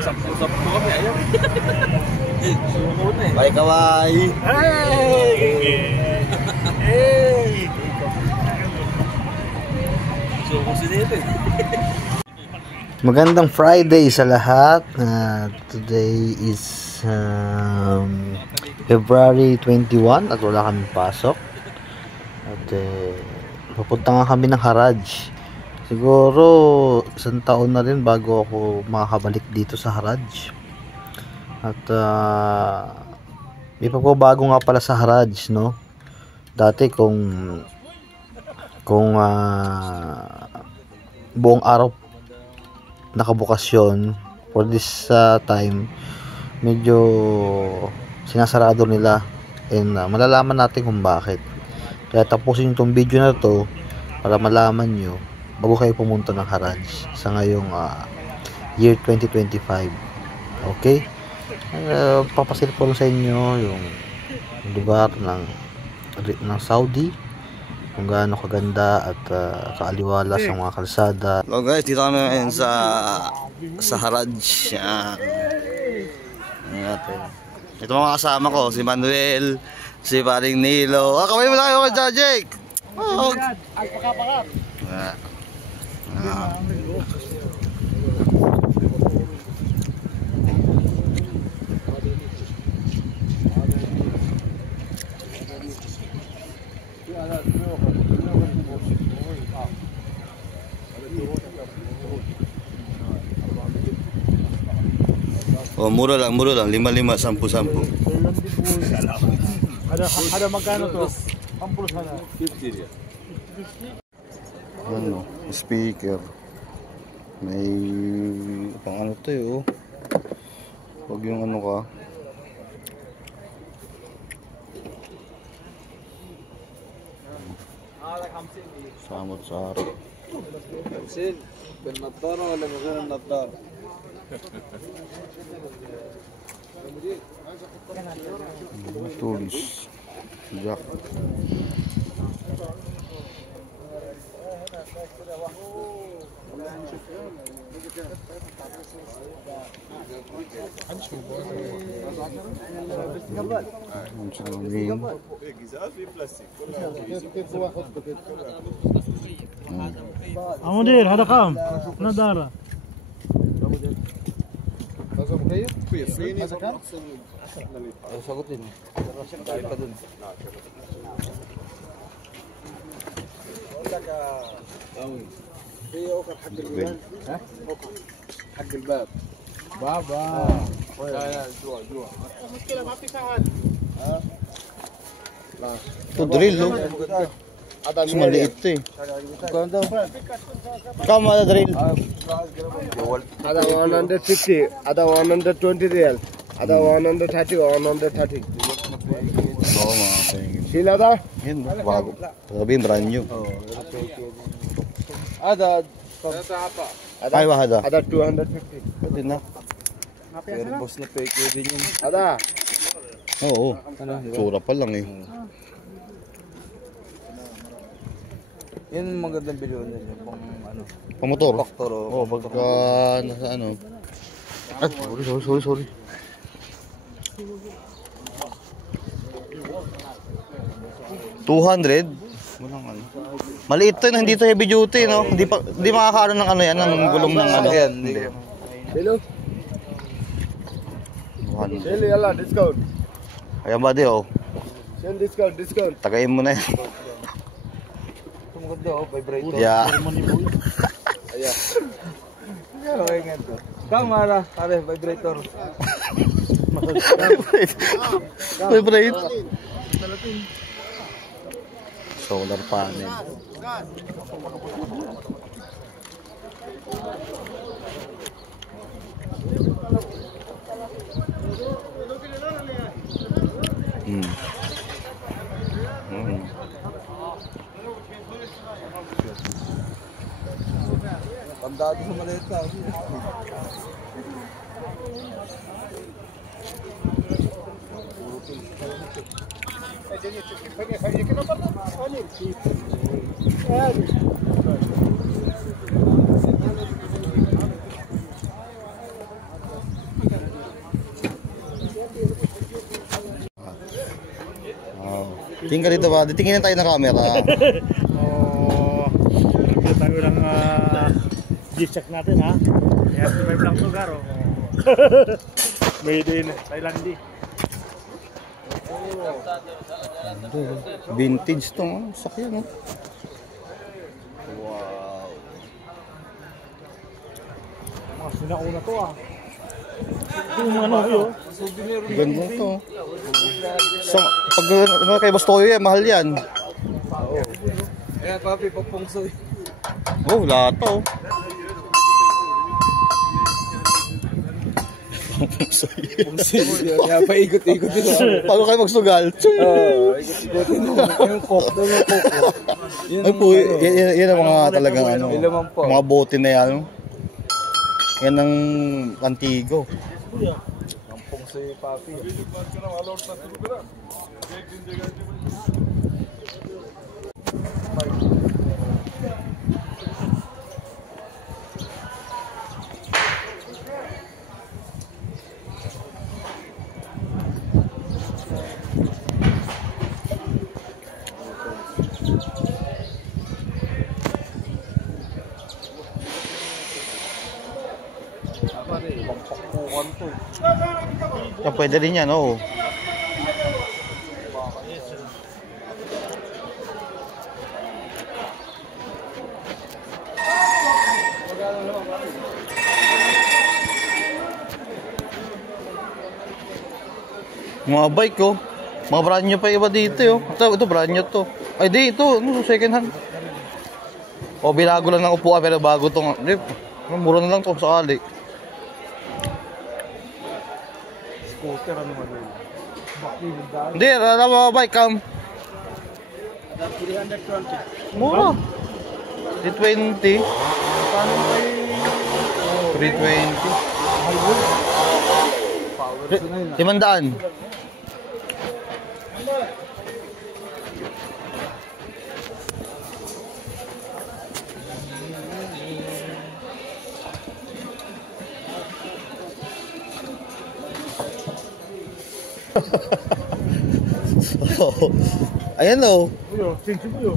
Sampu-sampu kami, ayaw. Suko na eh. Bye, kawai. Hey! Suko si dito eh. Magandang Friday sa lahat. Today is February 21 at wala kami pasok. At pupunta nga kami ng Haraj. Siguro isang taon na rin bago ako makakabalik dito sa Haraj. At may pagbabago nga pala sa Haraj, no? Dati kung buong araw nakabukas yun, for this time medyo sinasarado nila, and malalaman natin kung bakit. Kaya tapusin itong video na to para malaman nyo bago kayo pumunta ng Haraj sa ngayong year 2025. Okay? Papasil po sa inyo yung lugar ng Saudi, kung gaano kaganda at kaaliwalas ang mga kalsada. Hello guys, dito kami ngayon sa Haraj. Ito mga kasama ko, si Manuel, si Paring Nilo. Kamay mo na kayo kay Jake. Oh, mura lang, 5-5, 10-10. Ada magkano to? 50 sana. 50 dia. Ano, speaker. May pang ano to eh, oh. Huwag yung ano ka. Samot sa harap. Hamsin. بالنظارة ولا من غير النظارة؟ Tools. Jack. مدير هذا قام نظارة هذا مكيف؟ صيني هذا كان؟ Sagutin. Kahit pa dun. هي أوكر حق الباب. ها؟ أوكر حق الباب. بابا. لا جوا. المشكلة ما في فهد. ها؟ لا. Ito drill, no? Mas maliit ito eh. Kamo ada drill? هذا 150. هذا 120 ريال. هذا 130 130. Oo, mga pengin. شيل هذا؟ Yun, bago. Sabihin, brand new. هذا Ay, wahada. هذا 250. Pwede na. Pero boss na fake din yun. Ada. Oo. Tsura pa lang eh. Yan magandang bilyon nila pang ano. Pamotor? Faktor. Oo, pagka nasa ano. Ay, sorry. 200? Walang ano. Maliit to, hindi to heavy duty, no? Hindi makakaano ng ano yan, ng gulong ng ano. Hindi. Hello. Hello, yalla, discount. Ayan ba di, oh. Send discount. Tagayin mo na yan. Maganda oh, vibrator. Yeah. Ayan. Okay nga to. Kamara, vibrator. Vibrate. Solar panel. Tandaan sa maleta. Tingin ka dito ba? Tingin tayo ng camera. Oh, review tayo ng G-Check natin ha. Ayan, survive lang lugar oh. Made in Thailand. Vintage to, sakyan, no? Wow. Mga sinauna to ah. Ito yung mga nobyo. Ganda to. So, pag kay Bastoyo yan, mahal yan. Ayan, papi, papungsoy. Oh, lahat to. Pungsoy. Kaya paikot-ikot dito. Paano kayo magsugal? Ikot-ikotin mo. Yung coke, doon yung coke. Ay po, yan ang mga talagang ano, mga bote na yan. Yan ang Antigo. Ang pungsoy, papi. Pampakpukan to. Yan, pwede rin yan, oo. Mga bike, oh. Mga brand new pa iba dito, oh. Ito brand new to. Ay, di, ito. Second hand. O, binago lang ng upuan, pero bago tong... Mura na lang to sakali. Scooter, ano man yun? Hindi, alam mo, bike cam. 320. Mura. 320. Paano kayo? 320. Power na yun. 500. Ayan, oh. Change mo yun.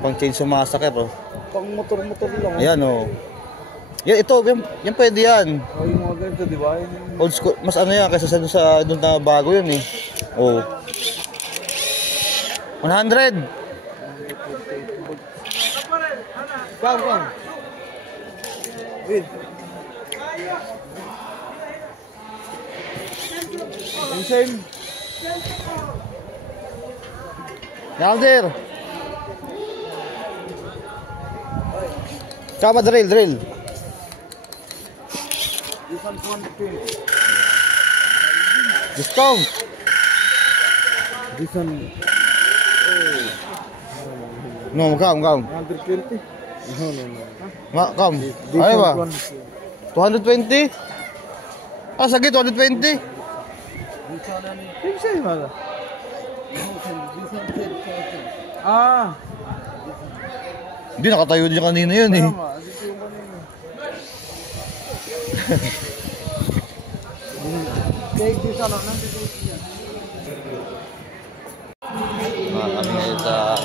Pang change sa massacre, oh. Pang motor-motor lang. Ayan, oh. Yan, ito, yan pwede yan. Oh, yung mga ganito, di ba? Old school, mas ano yan, kaysa sa doon na bago yun, eh. Oh. 100. Bang. Wait. Same. Yan, sir. Kama drill. This one 120. Discount. This one. No, come. 120. No. Come. Ano ba? 220? Ah, sagit, 220. Same mala. Ah. Hindi, nakatayo din kanina yun, eh. Tama, dito yung kanina. Take this ano, nandito yan. Kami ngayon sa...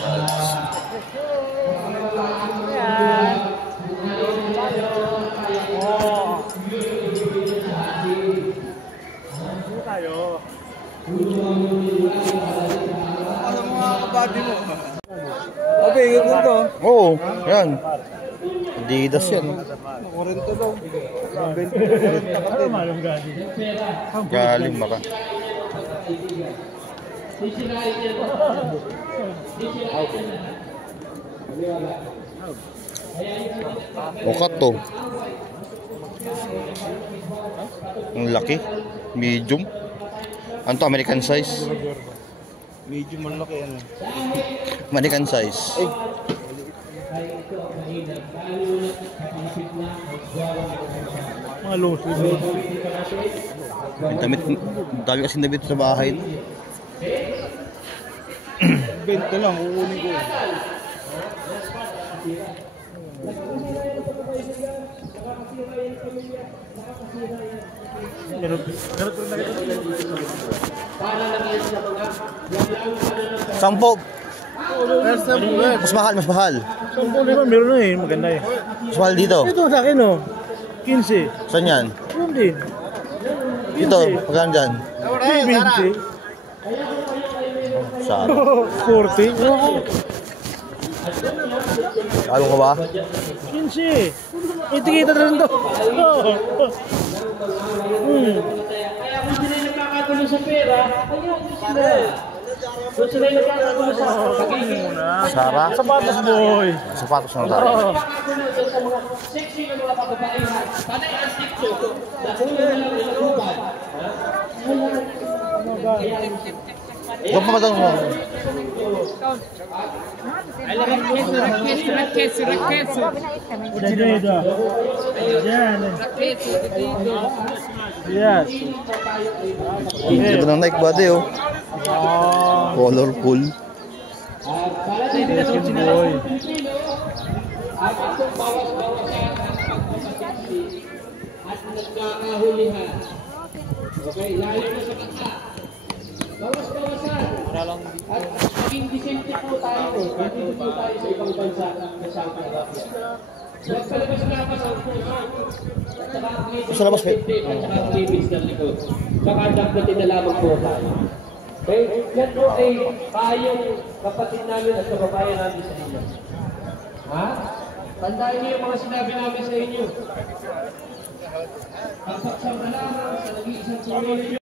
Ano mga kabady mo? Abi, ingat mo to. Oo, yan. Adidas yan. 40 daw. 20 Ano malong galing? Galing baka. Okat to. Ang laki. Medium. Ano to? American size? medyo malaki yan. American size. Mga loose. Ang dami kasi nabit sa bahay. 20 lang, kukunin ko. Ganun na Sampo. Mas mahal, mas mahal. 10,000 meron na eh, maganda eh. Mas mahal dito. Ito sa akin oh, 15. Saan yan? Yun din. Dito, pagkaan dyan? 20. Saan? 40. Ano ka ba? 15. Itikita na rin to. Nagkakagulo sa pera, kung sila nagkakagulo sa Sara? Sapatos boy. Sapatos na tayo. nagkakagulo sa mga sexy na mga kababaihan, panay ang TikTok, dahil lang ang lubad. Doon pa matang mo. Yan. Yes. Ang ganda ng Nike body oh. Colorful. Boy. At nagkakahulihan. Okay, layo na sa kanta. Bawas-bawasan. At maging disente po tayo. Hindi po tayo sa ibang bansa na Saudi Arabia. Huwag palabas-labas ang puso. At saka ang Sa labas, Pet. at saka ang libis ng likod. Baka dagdatin na lamang po tayo. Okay? Yan po ay payong kapatid namin at kababayan namin sa inyo. Ha? Tandaan niyo yung mga sinabi namin sa inyo. Pagpaksam na lamang sa nag-iisang pumili.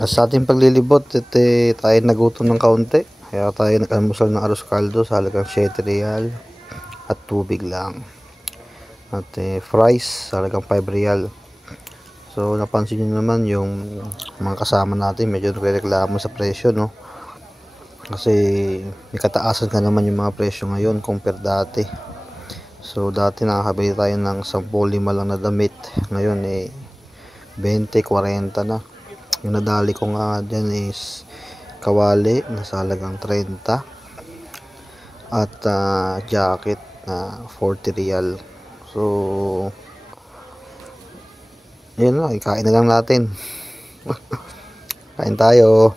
Sa ating paglilibot, tayo nagutom ng kaunti. Kaya tayo nag-almusal ng arroz caldo sa halagang 7 real at tubig lang. At fries sa halagang 5 real. So napansin nyo naman yung mga kasama natin medyo nagreklamo sa presyo, no? Kasi may kataasan ka naman yung mga presyo ngayon compare dati. So dati nakakabili tayo ng 10-5 lang na damit. Ngayon 20-40 na. Yung nadali ko nga dyan is kawali na sa halagang 30 at jacket na 40 real. So yun na, ikain na lang natin. Kain tayo.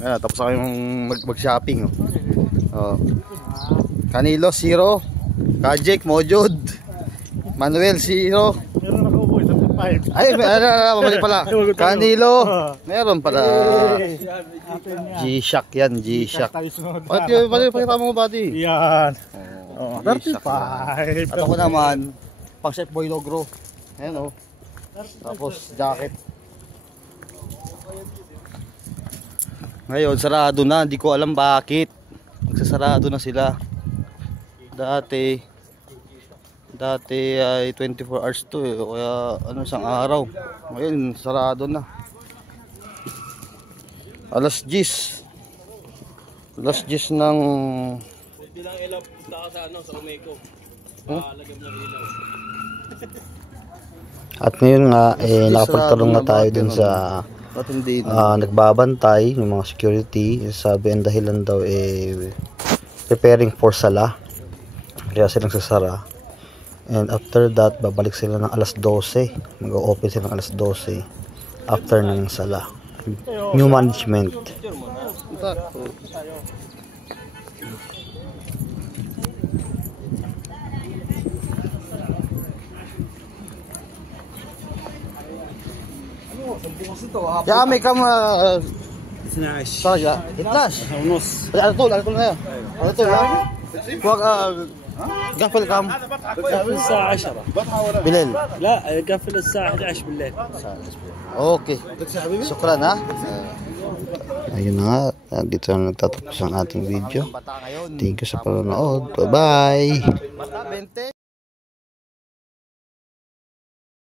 Ayan, tapos ako yung mag-shopping. Oh. Canelo 0, Kajek Mojod, Manuel 0. Meron ako boy, 5. Ay, mamali pala. Canelo. Meron pala. G-Shock yan, G-Shock. Pakita mo buddy. Yan. Oh, 35. At ako naman, pang Chef Boy Logro. Ayan o. Tapos jacket. Ngayon, sarado na. Hindi ko alam bakit. Nagsasarado na sila. Dati ay 24 hours to eh. Kaya ano, isang araw. Ngayon, sarado na. Alas 10. Alas 10 ng... Bilang ilaw, punta ka sa ano, sa Umeco. Lagyan mo ng ilaw. At ngayon nga, nakapagtarong na tayo dun sa nagbabantay ng mga security. Sabi ang dahilan daw preparing for Salah. Kaya silang sasara. And after that, babalik sila ng alas 12. Mag-open sila ng alas 12 after ng Salah. New management. Ya, may kama Snash. Sarja. Itlas. Unos. Ano to na yan. Ano to lang? Huwag قفل كم؟ قفل الساعة 10 بالليل. لا قفل الساعة 11 بالليل. Okay. Shukran ha. Ayun na nga, dito na nagtatapos ang ating video. Thank you sa panonood. Bye bye.